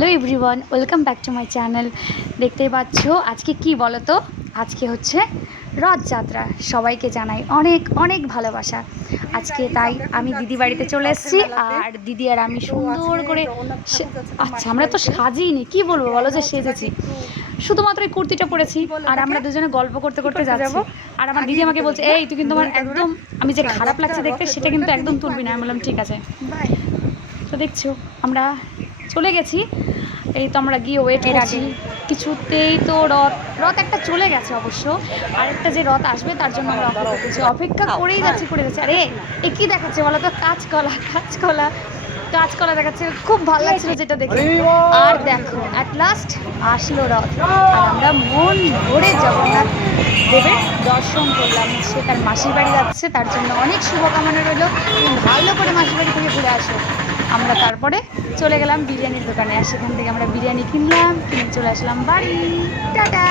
Hello everyone, welcome back to my channel. দেখতেই পাচ্ছ আজকে কি বলো তো, আজকে হচ্ছে রথযাত্রা। সবাইকে জানাই অনেক অনেক ভালোবাসা। আজকে তাই আমি দিদি বাড়িতে চলে এসেছি, আর দিদি আর আমি সুন্দর করে আচ্ছা, আমরা তো সাজিনি, কি বলবো বলো যে সেজেছি। শুধুমাত্র এই কুর্তিটা পরেছি, আর আমরা দুজনে গল্প করতে করতে যাচ্ছি। আর আমার দিদি আমাকে বলছে, এই তুই কিন্তু আমার একদম, আমি যে খারাপ লাগছে দেখতে সেটা কিন্তু একদম তুলবি না। আমি বললাম ঠিক আছে। তো দেখছো আমরা চলে গেছি, এই তো আমরা গিয়ে ওয়েট করছি। কিছুতেই তো রথ একটা চলে গেছে অবশ্য, আরেকটা যে রথ আসবে তার জন্য আমরা অপেক্ষা করেই যাচ্ছি আরে এ কি দেখাচ্ছে বলো তো, কাঁচকলা কাঁচকলা কাঁচকলা দেখাচ্ছে, খুব ভালো লাগছিল যেটা দেখে। আর দেখো অ্যাট লাস্ট আসলো রথ, আর আমরা মন ভরে জগন্নাথ দেবের দর্শন করলাম। সে তার মাসির বাড়ি যাচ্ছে, তার জন্য অনেক শুভকামনা রইল। তুমি ভালো করে মাসির বাড়ি থেকে ঘুরে আসো। আমরা তারপরে চলে গেলাম বিরিয়ানির দোকানে, আর সেখান থেকে আমরা বিরিয়ানি কিনলাম, কিনে চলে আসলাম বাড়ি। টাটা।